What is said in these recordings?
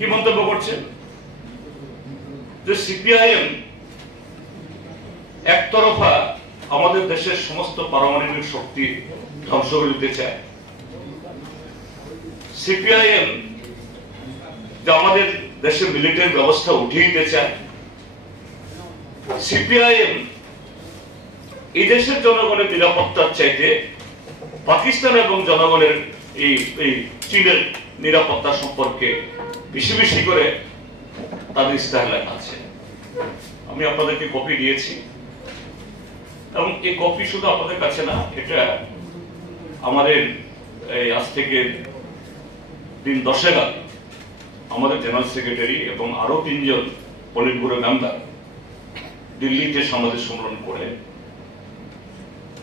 কি মন্তব্য করছেন যে সিপিআইএম একতরফা আমাদের দেশের সমস্ত পারমাণবিক শক্তি ধ্বংস করে দিতে চায়। সিপিআইএম যে আমাদের দেশের মিলিটারি ব্যবস্থা উঠিয়ে দিতে চায়। সিপিআইএম এই দেশের জনগণের নিরাপত্তার চাইতে পাকিস্তান এবং জনগণের এই চীনের নিরাপত্তা সম্পর্কে বেশি বেশি করে তাদের ইস্তাহার লেখা আছে। আমি আপনাদেরকে কপি দিয়েছি এবং এই কপি শুধু আপনাদের কাছে না, এটা আমাদের আজ থেকে দিন 10 আগে আমাদের জেনারেল সেক্রেটারি এবং আরো 3 জন পলিট ব্যুরো মেম্বার দিল্লিতে সাংবাদিক সম্মেলন করে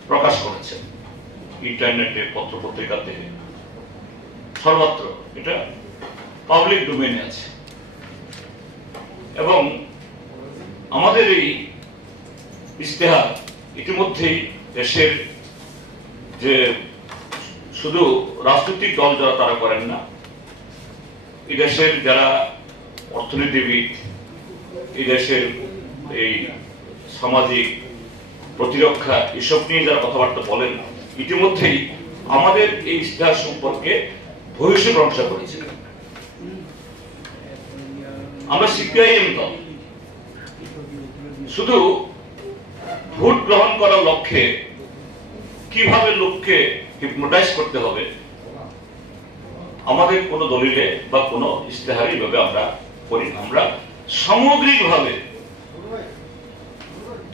প্রকাশ করেছেন, ইন্টারনেটে, পত্র পত্রিকাতে, সর্বত্র এটা পাবলিক ডোমেইনে আছে। এবং আমাদের এই ইস্তেহার ইতিমধ্যেই দেশের যে শুধু রাজনৈতিক দল যারা তারা করেন না, এই দেশের যারা অর্থনীতিবিদ, এই দেশের এই সামাজিক প্রতিরক্ষা এসব নিয়ে যারা কথাবার্তা বলেন, ইতিমধ্যেই আমাদের এই ইস্তেহার সম্পর্কে ভবিষ্যৎ প্রশংসা করেছে। আমরা সিপিআইএম দল শুধু ভোট গ্রহণ করার লক্ষ্যে কিভাবে লোককে হিপনোটাইজ করতে হবে আমাদের কোন দলিলে বা কোন ইস্তেহারে এইভাবে আমরা করি না। আমরা সামগ্রিকভাবে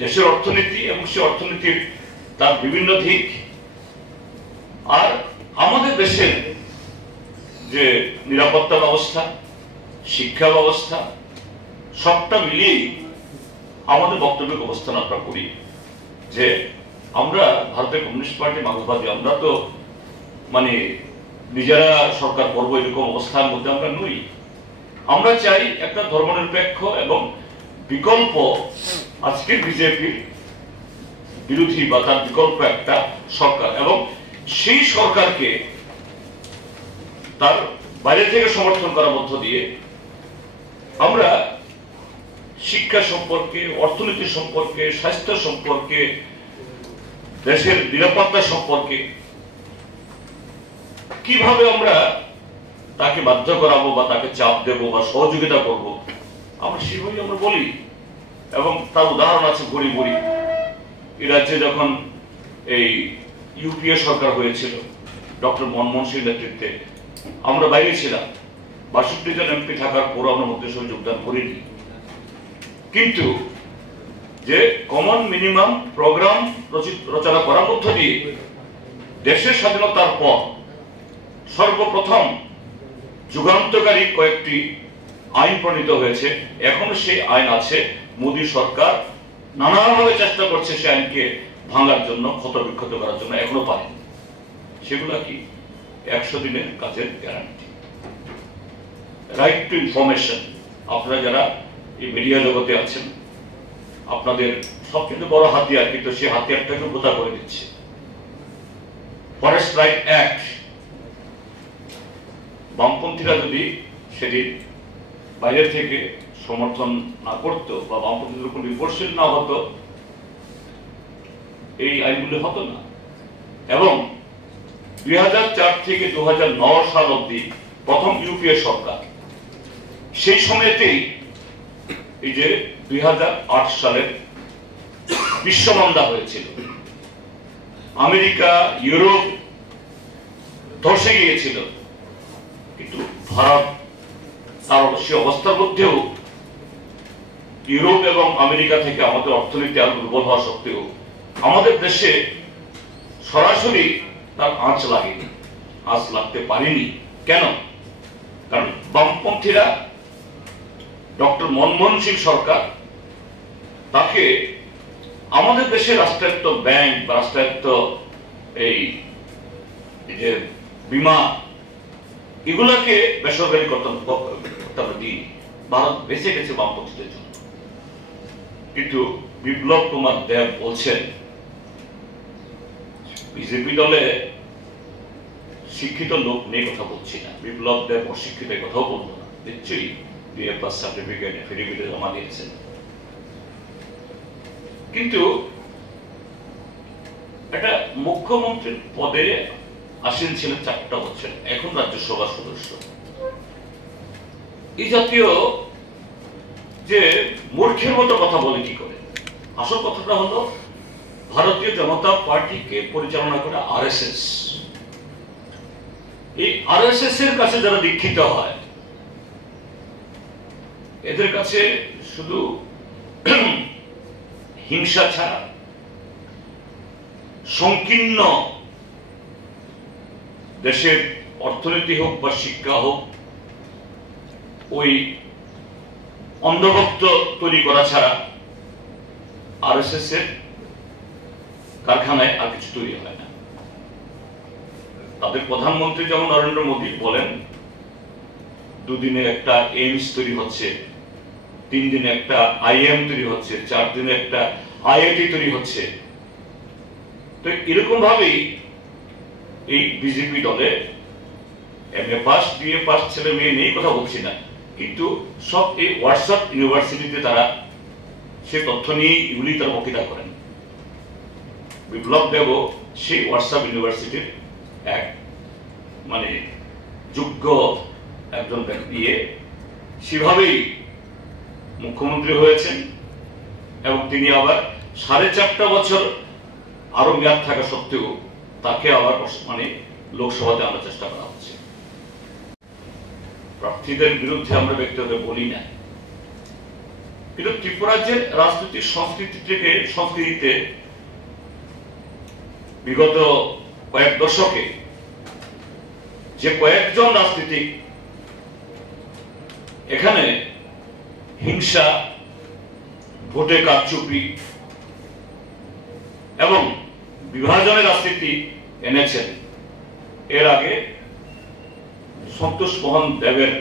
দেশের অর্থনীতি এবং সেই অর্থনীতির তার বিভিন্ন দিক আর আমাদের দেশের যে নিরাপত্তা ব্যবস্থা, শিক্ষা ব্যবস্থা সবটা মিলিয়ে আমাদের বক্তব্যের অবস্থান আমরা করি যে আমরা ভারতের কমিউনিস্ট পার্টি মার্ক্সবাদী, আমরা তো মানে নিজেরা সরকার করবো এরকম অবস্থার মধ্যে আমরা নই। আমরা চাই একটা ধর্মনিরপেক্ষ এবং বিকল্প, আজকের বিজেপির বিরোধী বা তার বিকল্প একটা সরকার, এবং সেই সরকারকে তার বাইরে থেকে সমর্থন করার মধ্য দিয়ে আমরা শিক্ষা সম্পর্কে, অর্থনীতি সম্পর্কে, স্বাস্থ্য সম্পর্কে, দেশের নিরাপত্তা সম্পর্কে কিভাবে আমরা তাকে বাধ্য করাবো বা তাকে চাপ দেব বা সহযোগিতা করব, আমরা সেভাবেই আমরা বলি। এবং তার উদাহরণ আছে ভরি ভরি। এই রাজ্যে যখন এই ইউপিএ সরকার হয়েছিল ডক্টর মনমোহন সিং নেতৃত্বে, আমরা বাইরে ছিলাম, 62 জন এমপি থাকার পর আমরা মন্ত্রিসভায় যোগদান করিনি। কিন্তু যে কমন মিনিমাম প্রোগ্রাম রচনা করার মধ্য দিয়ে দেশের স্বাধীনতার পর সর্বপ্রথম যুগান্তকারী কয়েকটি আইন প্রণীত হয়েছে। এখনো সেই আইন আছে, মোদী সরকার নানাভাবে চেষ্টা করছে সেই আইনকে ভাঙার জন্য, ক্ষতবিক্ষত করার জন্য, এখনো পারেনি। সেগুলা কি? 100 দিনের কাজের গ্যারান্টি, রাইট টু ইনফরমেশন। আপনারা যারা এই মিডিয়া জগতে আছেন, আপনাদের সবচেয়ে বড় হাতিয়ার, কিন্তু সেই হাতিয়ারটাকে বোঝা করে দিচ্ছে ফরেস্ট রাইট অ্যাক্ট। বামপন্থীরা যদি সেদিন বাইরে থেকে সমর্থন না করত বা বামপন্থীদের উপর নির্ভরশীল না হতো, এই আইনগুলি হতো না। এবং 2004 থেকে 2009 সাল অব্দি প্রথম ইউপিএ সরকার, সেই সময়তেই এই যে 2008 সালের বিশ্বমন্দা হয়েছিল, আমেরিকা, ইউরোপ ধসে গিয়েছিল, কিন্তু ভারত তার সেই অবস্থার মধ্যেও ইউরোপ এবং আমেরিকা থেকে আমাদের অর্থনীতি আরো দুর্বল হওয়া সত্ত্বেও আমাদের দেশে সরাসরি তার আঁচ লাগেনি, আঁচ লাগতে পারেনি। কেন? কারণ বামপন্থীরা, ডক্টর মনমোহন সিং সরকার, তাকে আমাদের দেশের রাষ্ট্রায়ত্ত ব্যাংক বা রাষ্ট্রায়ত্ত এই যে বিমা, এগুলাকে বেসরকারি করতে দিই। ভারত বেঁচে গেছে বামপন্থীদের জন্য। কিন্তু বিপ্লব কুমার দেব বলছেন, বিজেপি দলে শিক্ষিত লোক নিয়ে কথা বলছি না, বিপ্লব দেব অশিক্ষিত কথাও বলবো না, নিশ্চয়ই বিএ পাস সার্টিফিকেট এফিডেভিটে জমা দিয়েছেন, কিন্তু একটা মুখ্যমন্ত্রীর পদে আসীন ছিলেন 4টা বছর, এখন রাজ্যসভার সদস্য। এই জাতীয় যে মূর্খের মতো কথা বলে কি করে? আসল কথাটা হলো ভারতীয় জনতা পার্টিকে পরিচালনা করে আরএসএস। এই আরএসএস এর কাছে যারা দীক্ষিত হয়, এদের কাছে শুধু হিংসা ছাড়া সংকীর্ণ দেশের অর্থনীতি হোক বা শিক্ষা হোক, ওই অন্ধভক্ত তৈরি করা ছাড়া আরএসএস এর কারখানায় আর কিছু তৈরি হয় না। তাদের প্রধানমন্ত্রী যেমন নরেন্দ্র মোদী বলেন 2 দিনে একটা এইমস তৈরি হচ্ছে, 3 দিনে একটা আইএম তৈরি হচ্ছে, 4 দিনে একটা আইআইটি তৈরি হচ্ছে। তো এরকম ভাবেই এই বিজেপি দলে এমএ পাস বিএ পাস ছেলে মেয়ে নেই, কথা বলছি না, কিন্তু সব এই হোয়াটসঅ্যাপ ইউনিভার্সিটিতে তারা সে তথ্য নিয়ে এগুলি তারা বক্তৃতা করেন। বিপ্লব দেবও সেই হোয়াটসঅ্যাপ ইউনিভার্সিটির এক মানে যোগ্য একজন ব্যক্তি, সেভাবেই মুখ্যমন্ত্রী হয়েছেন এবং তিনি আবার 4.5 বছর আরো মেয়াদ থাকা সত্ত্বেও তাকে আবার মানে লোকসভাতে আনার চেষ্টা করা হচ্ছে। প্রার্থীদের বিরুদ্ধে আমরা ব্যক্তিগত বলি না, কিন্তু ত্রিপুরাজ্যের রাজনৈতিক সংস্কৃতিতে বিগত কয়েক দশকে যে কয়েকজন রাজনীতিক এখানে হিংসা, ভোটে কারচুপি এবং বিভাজনের রাজনীতি এনেছেন। এর আগে সন্তোষ মোহন দেবের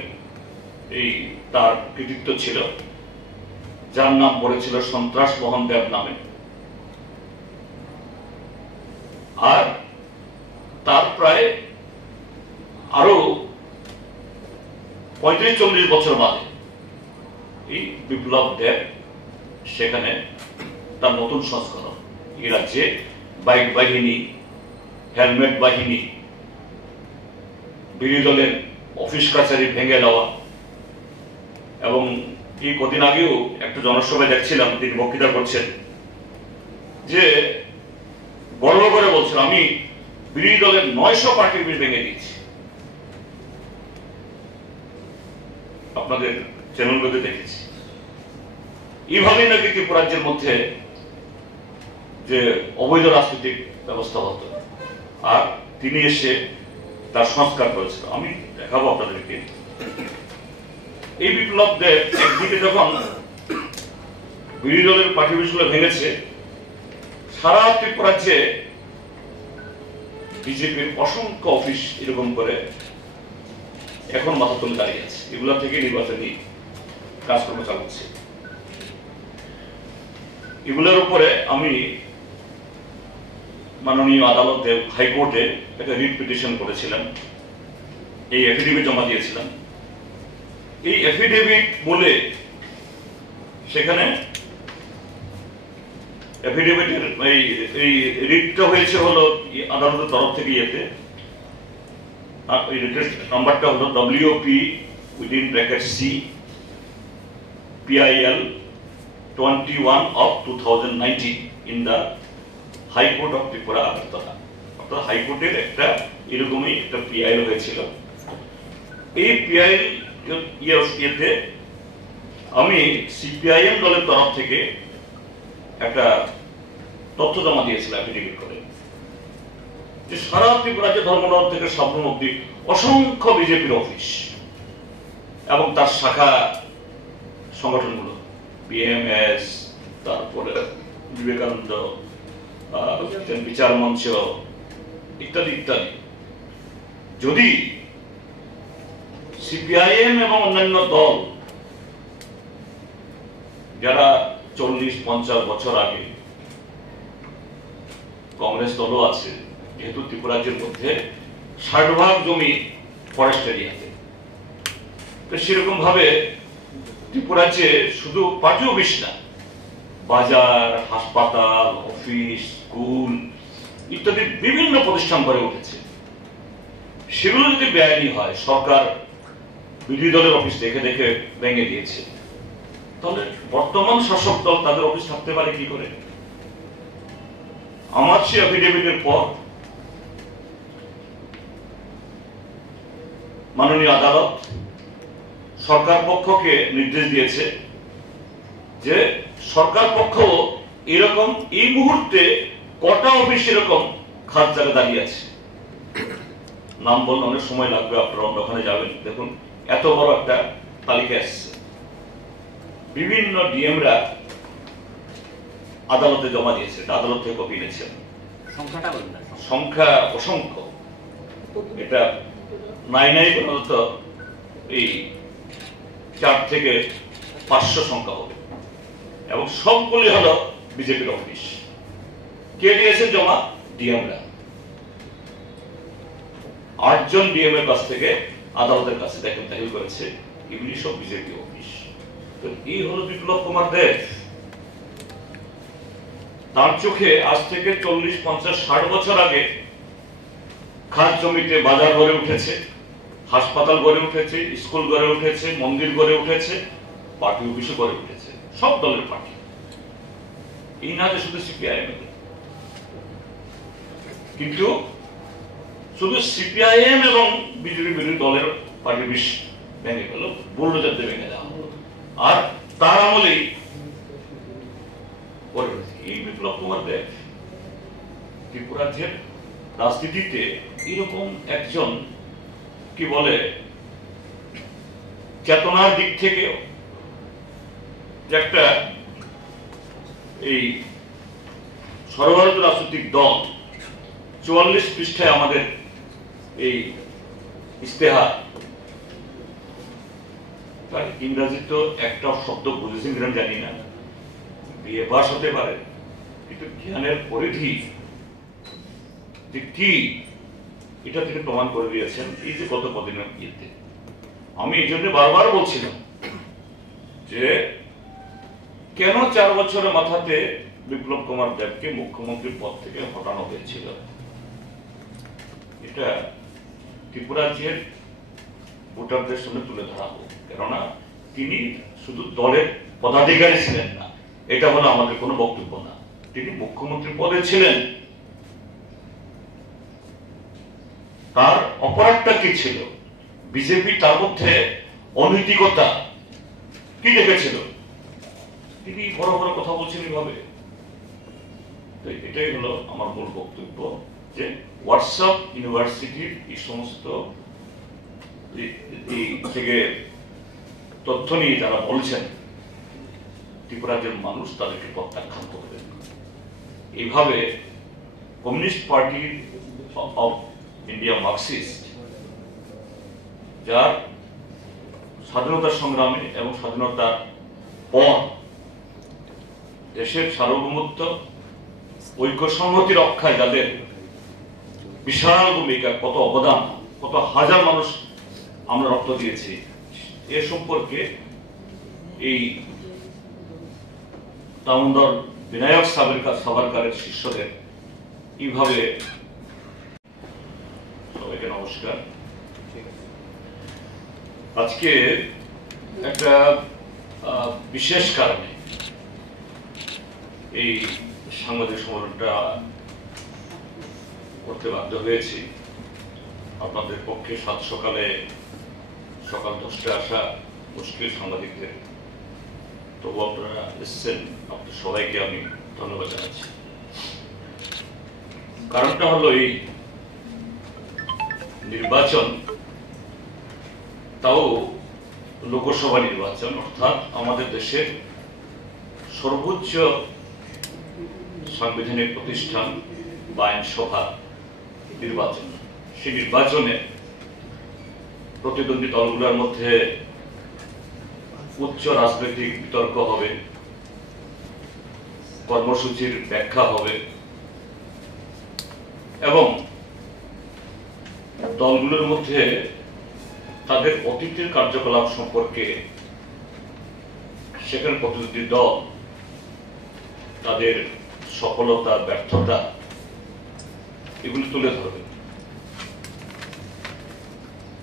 এই তার কৃতিত্ব ছিল, যার নাম পড়েছিল সন্ত্রাস মোহন দেব নামে। আর তার প্রায় আরো 35-40 বছর বাদে এই বিপ্লব দেব সেখানে তার নতুন সংস্করণ, এই রাজ্যে বাইক বাহিনী, হেলমেট বাহিনী, বিরোধী দলের অফিস কাছারি ভেঙে দেওয়া, এবং এই কদিন আগেও একটা জনসভায় দেখছিলাম তিনি বক্তৃতা করছেন যে গর্ব করে বলছেন আমি বিরোধী দলের 900 পার্টির বিল ভেঙে দিয়েছি। আপনাদের চ্যানেলগুলোতে দেখেছি। এইভাবেই নাকি ত্রিপুরাজ্যের মধ্যে যে অবৈধ রাজনৈতিক ব্যবস্থা হতো, আর তিনি এসে তার সংস্কার করেছিল। আমি দেখাবো আপনাদেরকে। এই বিপ্লব দেব একদিকে যখন বিরোধী দলের পার্টি অফিসগুলো ভেঙেছে, সারা ত্রিপুরাজ্যে বিজেপির অসংখ্য অফিস এরকম করে এখন মাথা তুলে দাঁড়িয়ে আছে। এগুলো থেকে নির্বাচনী কাজকর্ম চালাচ্ছে। এগুলোর উপরে আমি মাননীয় আদালতে হাইকোর্টে একটা রিট পিটিশন করেছিলাম, এই এফিডেভিট জমা দিয়েছিলাম। এই এফিডেভিট বলে সেখানে এফিডেভিটের এই রিটটা হয়েছে হলো আদালতের তরফ থেকে ইয়েতে, আর এই রিটের নাম্বারটা হলো WP(C PIL 21/2019 in the High Court of Tripura Agartala। অর্থাৎ হাইকোর্টের একটা এরকমই একটা PIL হয়েছিল। এই PIL ইয়েতে আমি CPIM দলের তরফ থেকে একটা তথ্য জমা দিয়েছিলাম এফিডেভিট করে, যে সারা ত্রিপুরাজ্যে ধর্মনগর থেকে সাবরুম অব্দি অসংখ্য বিজেপির অফিস এবং তার শাখা সংগঠনগুলো BMS, তারপরে বিবেকানন্দ বিচার মঞ্চ ইত্যাদি ইত্যাদি, যদি CPIM এবং অন্যান্য দল যারা 40-50 বছর আগে, কংগ্রেস দলও আছে, যেহেতু ত্রিপুরাজ্যের মধ্যে 60% জমি ফরেস্ট এরিয়াতে, তো সেরকম ভাবে ত্রিপুরাজ্যে শুধু পার্টি অফিস না, বাজার, হাসপাতাল, অফিস, স্কুল ইত্যাদি বিভিন্ন প্রতিষ্ঠান গড়ে উঠেছে। সেগুলো যদি বেআইনি হয়, সরকার বিরোধী দলের অফিস দেখে দেখে ভেঙে দিয়েছে, তাহলে বর্তমান শাসক দল তাদের অফিস থাকতে পারে কি করে? আমার সে এফিডেভিটের পর মাননীয় আদালত সরকার পক্ষকে নির্দেশ দিয়েছে যে সরকার পক্ষ এরকম এই মুহূর্তে কটা অফিস এরকম খাত জায়গা দাঁড়িয়ে আছে। নাম বললে অনেক সময় লাগবে, আপনারা ওখানে যাবেন, দেখুন এত বড় একটা তালিকা আসছে। বিভিন্ন ডিএমরা আদালতে জমা দিয়েছে, আদালত থেকে কপি নিয়েছেন। সংখ্যা অসংখ্য, এটা নাই নাই বলতো এই 4 থেকে 500 সংখ্যা হবে, এবং সবগুলি হলো বিজেপির অফিস। কে দিয়েছে জমা? ডিএমরা। 8 জন ডিএম এর কাছ থেকে আদালতের কাছে দেখেন দাখিল করেছে, এগুলি সব বিজেপি অফিস। তো এই হলো বিপ্লব কুমার দেব। তার চোখে আজ থেকে 40, 50, 60 বছর আগে খাস জমিতে বাজার গড়ে উঠেছে, হাসপাতাল গড়ে উঠেছে, স্কুল গড়ে উঠেছে, মন্দির গড়ে উঠেছে, পার্টি অফিসও গড়ে উঠেছে, সব দলের পার্টি। এই না যে শুধু সিপিআইএম, কিন্তু শুধু সিপিআইএম এবং বিজেপি বিরোধী দলের পার্টি অফিস ভেঙে গেল, বুলডোজার দিয়ে ভেঙে দেওয়া হলো। আর তার আমলেই এই বিপ্লব কুমার দেব ত্রিপুরাজ্যের রাজনীতিতে এরকম একজন কি বলে চেতনার দিক থেকে একটা এই সর্বভারত রাজনৈতিক দল 44 পৃষ্ঠায় আমাদের এই ইস্তেহার, তার ইংরেজি তো একটা শব্দ বুঝেছেন কিনা জানি না, বিয়ে পাস হতে পারে, কিন্তু জ্ঞানের পরিধি কি এটা তিনি প্রমাণ করে দিয়েছেন এই যে গত কদিনের ইয়েতে। আমি এই জন্য বারবার বলছিলাম যে কেন 4 বছরের মাথাতে বিপ্লব কুমার দেবকে মুখ্যমন্ত্রীর পদ থেকে হটানো হয়েছিল। এটা ত্রিপুরাজ্যের ভোটারদের সামনে তুলে ধরা হোক, কেননা তিনি শুধু দলের পদাধিকারী ছিলেন না, এটা হলো আমাদের কোনো বক্তব্য না, তিনি মুখ্যমন্ত্রী পদে ছিলেন। তার অপরাধটা কি ছিল? বিজেপি তার মধ্যে অনৈতিকতা কি দেখেছিল? তিনি বড় বড় কথা বলছেন এইভাবে। এটাই হলো আমার মূল বক্তব্য, যে হোয়াটসঅ্যাপ ইউনিভার্সিটির এই সমস্ত থেকে তথ্য নিয়ে যারা বলছেন ত্রিপুরাজ্যের মানুষ তাদেরকে প্রত্যাখ্যান করবেন। এইভাবে communist party of India Marxist, যার স্বাধীনতা সংগ্রামে এবং স্বাধীনতার পর দেশের সার্বভৌমত্ব ঐক্য সংহতি রক্ষায় যাদের বিশাল ভূমিকা, কত অবদান, কত হাজার মানুষ আমরা রক্ত দিয়েছি, এ সম্পর্কে এই দামোদর বিনায়ক সাভারকারের শিষ্যদের কিভাবে। সবাইকে নমস্কার। আজকে একটা বিশেষ কারণে এই সাংবাদিক সম্মেলনটা করতে বাধ্য হয়েছি। আপনাদের পক্ষে সাত সকালে সকাল 10টায় আসা মুশকিল সাংবাদিকদের, তবু আপনারা এসছেন, আপনাদের সবাইকে আমি ধন্যবাদ জানাচ্ছি। কারণটা হলো এই নির্বাচন, তাও লোকসভা নির্বাচন, অর্থাৎ আমাদের দেশের সর্বোচ্চ সাংবিধানিক প্রতিষ্ঠান বা আইনসভা নির্বাচন। সেই নির্বাচনে প্রতিদ্বন্দ্বী দলগুলোর মধ্যে উচ্চ রাজনৈতিক বিতর্ক হবে, কর্মসূচির ব্যাখ্যা হবে, এবং দলগুলোর মধ্যে তাদের অতীতের কার্যকলাপ সম্পর্কে সেখানে প্রতিনিধি দল তাদের সফলতা ব্যর্থতা এগুলি তুলে ধরবে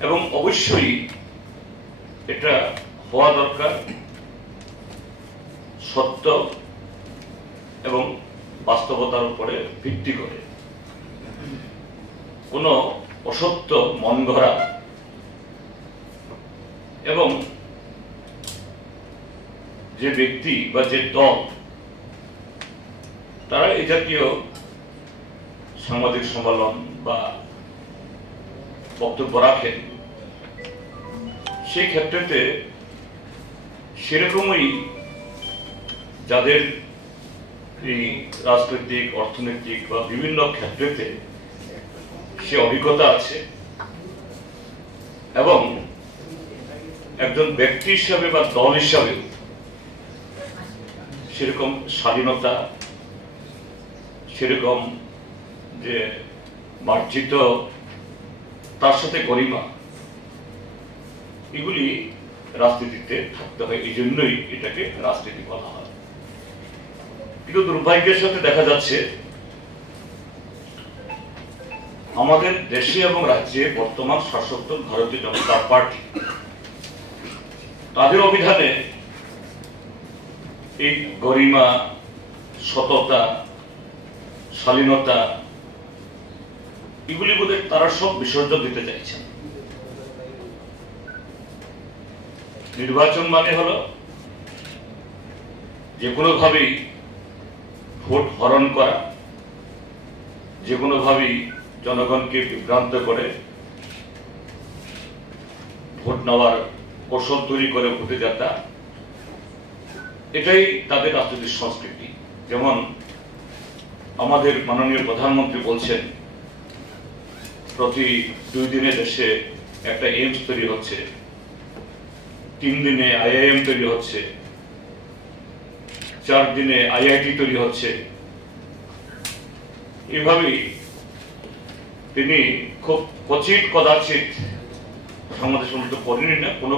এবং অবশ্যই এটা হওয়া দরকার সত্য এবং বাস্তবতার উপরে ভিত্তি করে। কোনো অসত্য মন গড়া এবং যে ব্যক্তি বা যে দল তারা এই জাতীয় সাংবাদিক সম্মেলন বা বক্তব্য রাখেন, সেই ক্ষেত্রে সেরকমই যাদের এই রাজনৈতিক অর্থনৈতিক বা বিভিন্ন ক্ষেত্রে সে অভিজ্ঞতা আছে এবং একজন ব্যক্তি হিসাবে বা দল হিসাবে সেরকম স্বাধীনতা, সেরকম যে মার্জিত, তার সাথে গরিমা, এগুলি রাজনীতিতে থাকতে হয়। এই জন্যই এটাকে রাজনীতি বলা হয়। কিন্তু দুর্ভাগ্যের সাথে দেখা যাচ্ছে আমাদের দেশে এবং রাজ্যে বর্তমান শাসক দল ভারতীয় জনতা পার্টি, তাদের অভিধানে এই গরিমা, সততা, শালীনতা এগুলি বোধহয় তারা সব বিসর্জন দিতে চাইছেন। নির্বাচন মানে হলো যে কোনোভাবেই ভোট হরণ করা, যে কোনোভাবেই জনগণকে বিভ্রান্ত করে ভোট নেওয়ার কৌশল তৈরি করে ভোটে যাতা, এটাই তাদের রাজনৈতিক সংস্কৃতি। যেমন আমাদের মাননীয় প্রধানমন্ত্রী বলছেন প্রতি 2 দিনে দেশে একটা এইমস তৈরি হচ্ছে, 3 দিনে IIM তৈরি হচ্ছে, 4 দিনে IIT তৈরি হচ্ছে। এইভাবেই তিনি খুব কচিত কদাচিৎ সংবাদ সম্মেলন করেনি না, কোনো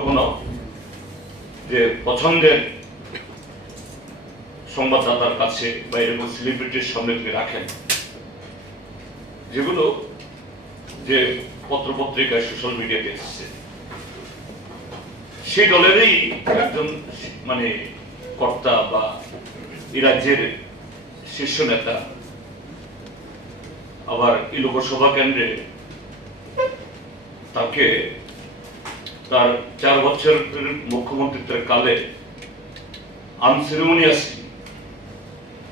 যে পছন্দের সংবাদদাতার কাছে বা এরকম সেলিব্রিটির সামনে তিনি রাখেন, যেগুলো যে পত্রপত্রিকায় সোশ্যাল মিডিয়াতে এসেছে। সেই দলেরই একজন মানে কর্তা বা এই রাজ্যের শীর্ষ নেতা আবার এই লোকসভা কেন্দ্রে তাকে তার 4 বছরের মুখ্যমন্ত্রীত্বের কালে আনসেরিমনিয়াসলি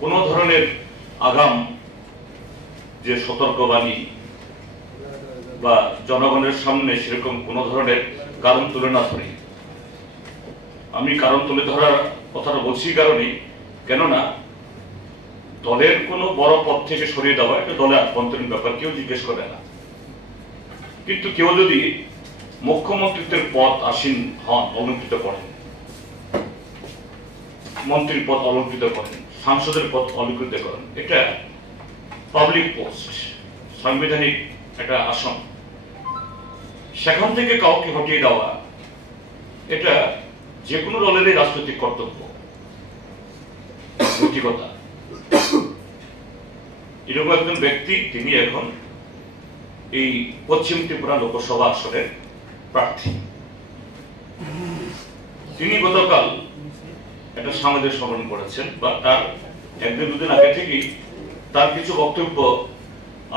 কোন ধরনের আগাম যে সতর্কবাণী বা জনগণের সামনে সেরকম কোন ধরনের কারণ তুলে না ধরে, আমি কারণ তুলে ধরার কথাটা বলছি কারণে কেননা দলের কোনো বড় পদ থেকে সরিয়ে দেওয়া এটা দলের আভ্যন্তরীণ ব্যাপার, কেউ জিজ্ঞেস করে না। কিন্তু কেউ যদি মুখ্যমন্ত্রীত্বের পদ আসীন হন, অলঙ্কৃত করেন, মন্ত্রীর পদ অলঙ্কৃত করেন, সাংসদের পদ অলঙ্কৃত করেন, এটা পাবলিক পোস্ট, সাংবিধানিক একটা আসন, সেখান থেকে কাউকে হটিয়ে দেওয়া এটা যে কোনো দলেরই রাজনৈতিক কর্তব্য, নৈতিকতা। এরকম একজন ব্যক্তি তিনি এখন এই পশ্চিম ত্রিপুরা লোকসভা আসনের প্রার্থী। তিনি গতকাল একটা সাংবাদিক সম্মেলন করেছেন বা তার 1-2 দিন আগে থেকেই তার কিছু বক্তব্য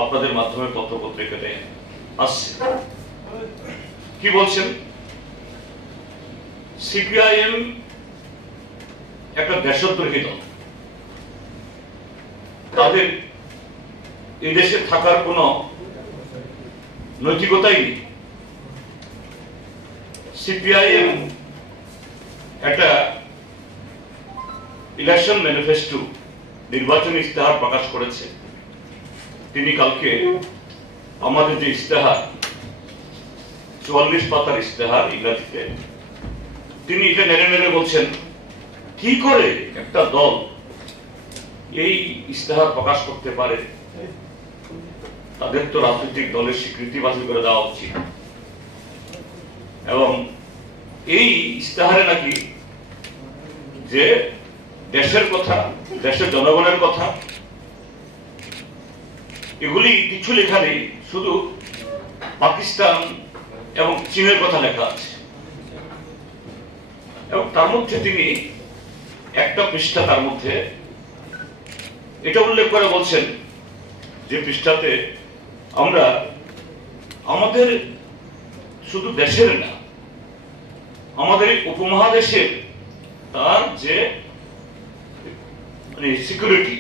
আপনাদের মাধ্যমে পত্রপত্রিকাতে আসছে। কি বলছেন? সিপিআইএম একটা দেশদ্রোহী দল, তাদের এই দেশে থাকার কোনো নৈতিকতাই নেই। সিপিআইএম একটা ইলেকশন ম্যানিফেস্টো, নির্বাচনী ইস্তেহার প্রকাশ করেছে। তিনি কালকে আমাদের যে ইস্তেহার 44 পাতার ইস্তেহার ইংরেজিতে, তিনি এটা নেড়ে নেড়ে বলছেন কি করে একটা দল এই ইস্তেহার প্রকাশ করতে পারে, তাদের তো রাজনৈতিক দলের স্বীকৃতি বাতিল করে দেওয়া উচিত। এবং এই ইস্তাহারে নাকি যে দেশের কথা, দেশের জনগণের কথা, এগুলি কিছু লেখা নেই, শুধু পাকিস্তান এবং চীনের কথা লেখা আছে। এবং তার মধ্যে তিনি একটা পৃষ্ঠা, তার মধ্যে এটা উল্লেখ করে বলছেন যে পৃষ্ঠাতে আমরা আমাদের শুধু দেশের না, আমাদের উপমহাদেশের তার যে সিকিউরিটি,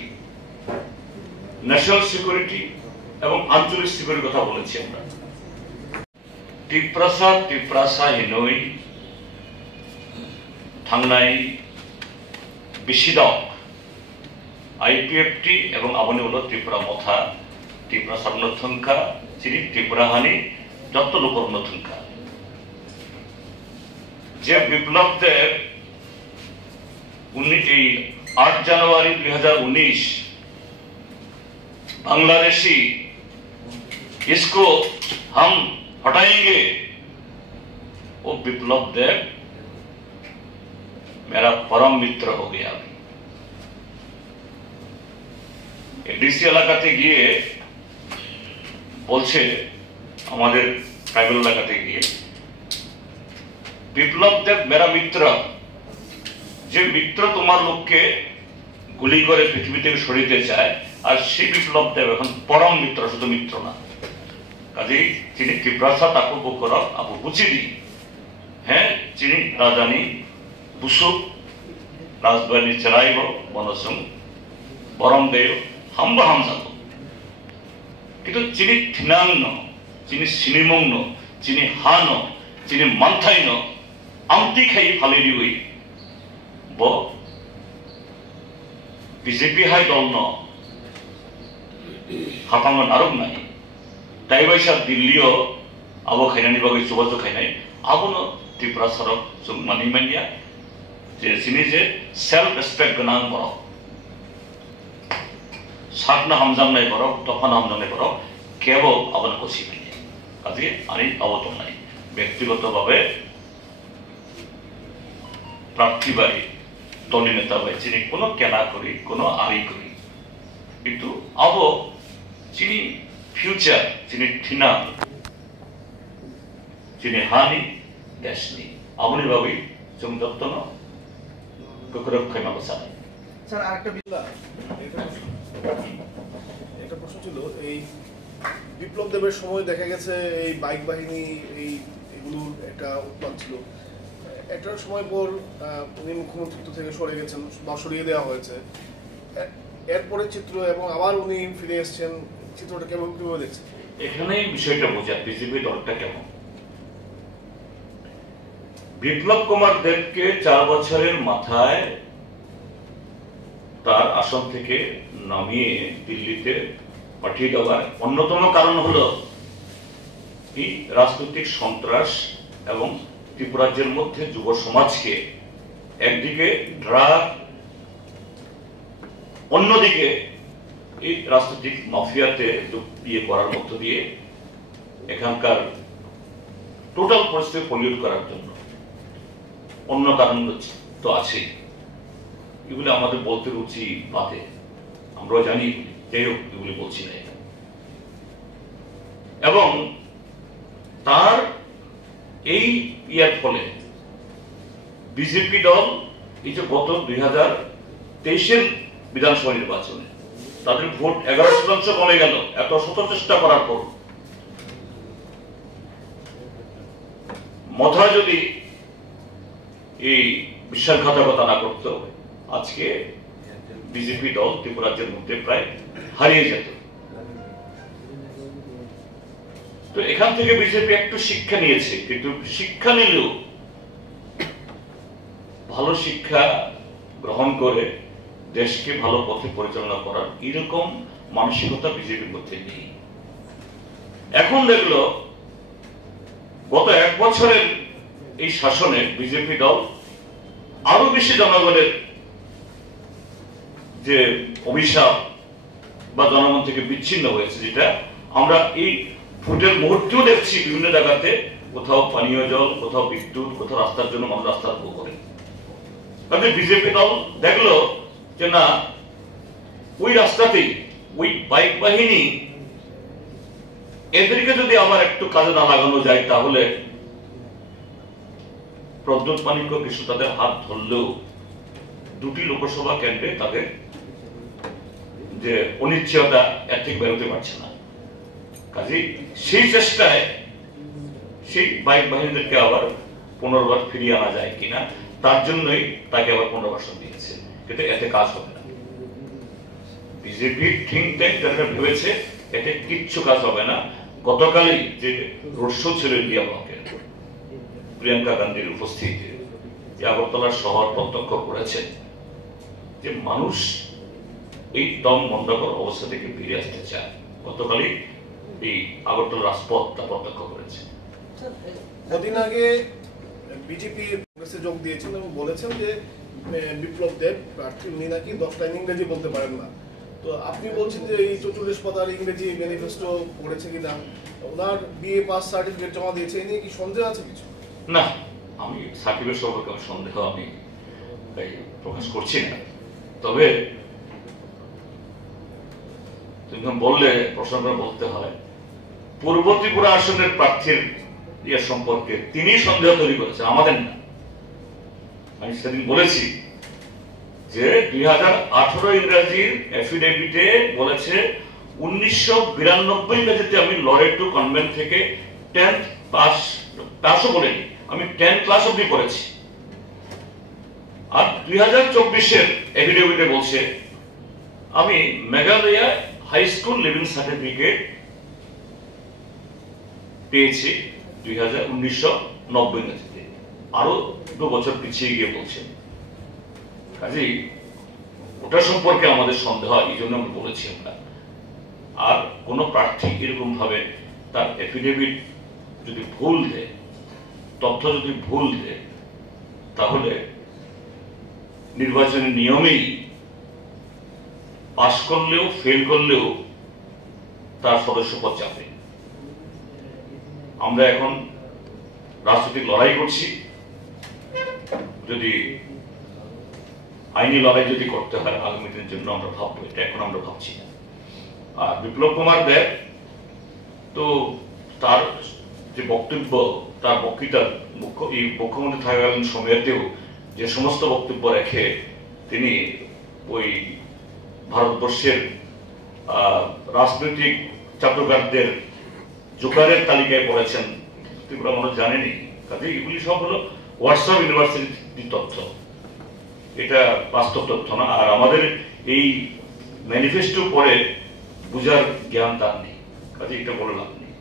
ন্যাশনাল সিকিউরিটি এবং আঞ্চলিক সিকিউরিটির কথা বলেছি আমরা। টিপ্রাসা হিনই থাংনাই বিশিদক IPFT এবং আবনি হল ত্রিপুরা মথা, ত্রিপুরা সাবনথংকা চিনি ত্রিপুরা হানি যত লোকর নথংকা। যে বিপ্লব দেব 8 জানুয়ারি 2019 बांग्लादेशी इसको हम हटाएंगे, वो विप्लव देव मेरा परम मित्र हो गया। ডিসি এলাকাতে গিয়ে বলছে, আমাদের ট্রাইবাল এলাকাতে গিয়ে, বিপ্লব দেব মেরা মিত্র, যে মিত্র তোমার লোককে গুলি করে পৃথিবী থেকে সরিয়ে চায়, আর সেই বিপ্লব দেব এখন পরম মিত্র, শুধু মিত্র না। কাজেই তিনি ত্রিপ্রাসা তাকে বকরক আপু বুঝি দি, হ্যাঁ চিনি রাজধানী বুসুক রাজধানী চেরাইব বনসং বরম দেব হাম্বা হামজাব। কিন্তু চিনি থিনাংন, চিনি সিনিমংন, চিনি হান, চিনি মান্থাইন আমতি খাই ফালেরি হই ব বিজেপি হাই দল ন হাফাঙ্গন আরব নাই তাই বাইসা দিল্লিও আবো খাইনানি বাগै যোগাযোগ খাইनाय আবনো ত্রিপুরা সরক जों मानि मानिया যে চিনি যে সেলফ রেসপেক্ট गोनां बर' सातना हामजांनाय बर' दफाना हामजांनाय बर' केवल आबनो कसी मानिया। কাজে আনি আবত নাই ব্যক্তিগতভাবে প্রার্থী বাড়ি দলীয় নেতা বাই চিনি কোনো কেনা করি, কোনো আড়ি করি, কিন্তু আব চিনি ফিউচার চিনি ঠিনা চিনি হানি দেশনি আমনি ভাবে जों যত্ন রক্ষায় মাগো চাই। স্যার আরেকটা একটা প্রশ্ন ছিল, এই বিপ্লব দেবের সময় দেখা গেছে এই বাইক বাহিনী এগুলোর একটা উৎপাদ ছিল, একটা সময় পর উনি মুখ্যমন্ত্রিত্ব থেকে সরে গেছেন বা সরিয়ে দেওয়া হয়েছে, এরপরে চিত্র এবং আবার উনি ফিরে এসেছেন, চিত্রটা কিভাবে দেখছেন? এখানেই বিষয়টা বোঝা বিজেপি দলটা কেমন। বিপ্লব কুমার দেবকে 4 বছরের মাথায় তার আসন থেকে নামিয়ে দিল্লিতে পাঠিয়ে দেওয়ার অন্যতম কারণ হলো এই রাজনৈতিক সন্ত্রাস এবং ত্রিপুরাজ্যের মধ্যে যুব সমাজকে একদিকে ড্রাগ, অন্যদিকে এই রাজনৈতিক মাফিয়াতে বিয়ে করার মধ্য দিয়ে এখানকার টোটাল পরিস্থিতি পলিউট করার জন্য। অন্য কারণ তো আছে, এগুলি আমাদের বলতে রুচি বাদে, আমরাও জানি, যাই হোক এগুলি বলছি না। এবং তার এই ইয়ার ফলে বিজেপি দল এই যে গত 2023-এর বিধানসভা নির্বাচনে তাদের ভোট 11% কমে গেল, এত শত চেষ্টা করার পর। মথা যদি এই বিশ্বাসঘাতকতা না করত, আজকে বিজেপি দল ত্রিপুরাজ্যের মধ্যে প্রায় হারিয়ে যেত। তো এখান থেকে বিজেপি একটু শিক্ষা নিয়েছে, কিন্তু শিক্ষা নিলেও ভালো শিক্ষা গ্রহণ করে দেশকে ভালো পথে পরিচালনা করার এরকম মানসিকতা বিজেপির মধ্যে নেই। এখন দেখলো গত 1 বছরের এই শাসনে বিজেপি দল আরো বেশি জনগণের যে অভিশাপ বা জনগণ থেকে বিচ্ছিন্ন হয়েছে, যেটা আমরা এই ভোটের মুহূর্তেও দেখছি বিভিন্ন জায়গাতে কোথাও পানীয় জল, কোথাও বিদ্যুৎ, কোথাও রাস্তার জন্য মানুষ রাস্তা রোধ করে। তাদের বিজেপি দল দেখলো যে না, ওই রাস্তাতেই ওই বাইক বাহিনী এদেরকে যদি আবার একটু কাজে না লাগানো যায়, তাহলে প্রদ্যোৎ মানিক্য কিছু তাদের হাত ধরলেও দুটি লোকসভা কেন্দ্রে তাদের যে অনিশ্চয়তা এর থেকে বেরোতে পারছে না। কাজেই সেই চেষ্টায় সেই বাইক বাহিনীদেরকে আবার পুনর্বার ফিরিয়ে আনা যায় কিনা, তার জন্যই তাকে আবার পুনর্বাসন দিয়েছে, কিন্তু এতে কাজ হবে না। বিজেপি থিঙ্ক ট্যাঙ্ক যারা ভেবেছে এতে কিচ্ছু কাজ হবে না। গতকালই যে রোড শো ছিল ইন্ডিয়া ব্লকে, প্রিয়াঙ্কা গান্ধীর উপস্থিতিতে, যে আগরতলার শহর প্রত্যক্ষ করেছে যে মানুষ এই দম বন্ধকর অবস্থা থেকে ফিরে আসতে চায়। গতকালই এই আগরতলা রাজপথ তা প্রত্যক্ষ করেছে। কদিন আগে বিজেপি কংগ্রেসে যোগ দিয়েছেন এবং বলেছেন যে বিপ্লব দেব প্রার্থী, উনি নাকি 10টা ইংরেজি বলতে পারেন না। তো আপনি বলছেন যে এই 44 পাতার ইংরেজি ম্যানিফেস্টো পড়েছে কিনা, ওনার বিএ পাস সার্টিফিকেট জমা দিয়েছে, এই নিয়ে কি সন্দেহ আছে কিছু? না, আমি সার্টিফিকেট সম্পর্কে সন্দেহ আমি প্রকাশ করছি না। তবে তুমি বললে প্রশ্ন করে বলতে হয়, পূর্ব ত্রিপুরা আসনের প্রার্থীর ইয়ে সম্পর্কে তিনি সন্দেহ তৈরি করেছেন, আমাদের না। আমি সেদিন বলেছি যে 2018 ইংরাজির এফিডেভিটে বলেছে 1992 ইংরাজিতে আমি লরে টু কনভেন্ট থেকে 10th পাসও বলিনি, আমি 10 ক্লাস অব্দি পড়েছি। আর 2024-এর এফিডেভিটে বলছে আমি Meghalaya high school leaving certificate পেয়েছি 1990 ইংরেজিতে, আরো 2 বছর পিছিয়ে গিয়ে বলছেন। কাজেই ওটা সম্পর্কে আমাদের সন্দেহ হয়, এই জন্য আমি বলেছি আমরা। আর কোন প্রার্থী এরকম ভাবে তার এফিডেভিট যদি ভুল দেয়, তথ্য যদি ভুল দেয়, তাহলে নির্বাচনী নিয়মেই পাস করলেও ফেল করলেও তার সদস্যপদ যাবে। আমরা এখন রাজনৈতিক লড়াই করছি, যদি আইনি লড়াই যদি করতে হয় আগামী দিনের জন্য আমরা ভাববো, এটা এখন আমরা ভাবছি না। আর বিপ্লব কুমার দেব তো তার যে বক্তব্য, তার বক্তৃতার এই মুখ্যমন্ত্রী থাকাকালীন সময়েতেও যে সমস্ত বক্তব্য রেখে তিনি ওই ভারতবর্ষের রাজনৈতিক চাটুকারদের জোকারের তালিকায় পড়েছেন, ত্রিপুরা মানুষ জানেনি। কাজে এগুলি সব হলো হোয়াটসঅ্যাপ ইউনিভার্সিটির তথ্য, এটা বাস্তব তথ্য না। আর আমাদের এই ম্যানিফেস্টো পড়ে বুঝার জ্ঞান তার নেই, কাজে এটা বলে লাভ নেই।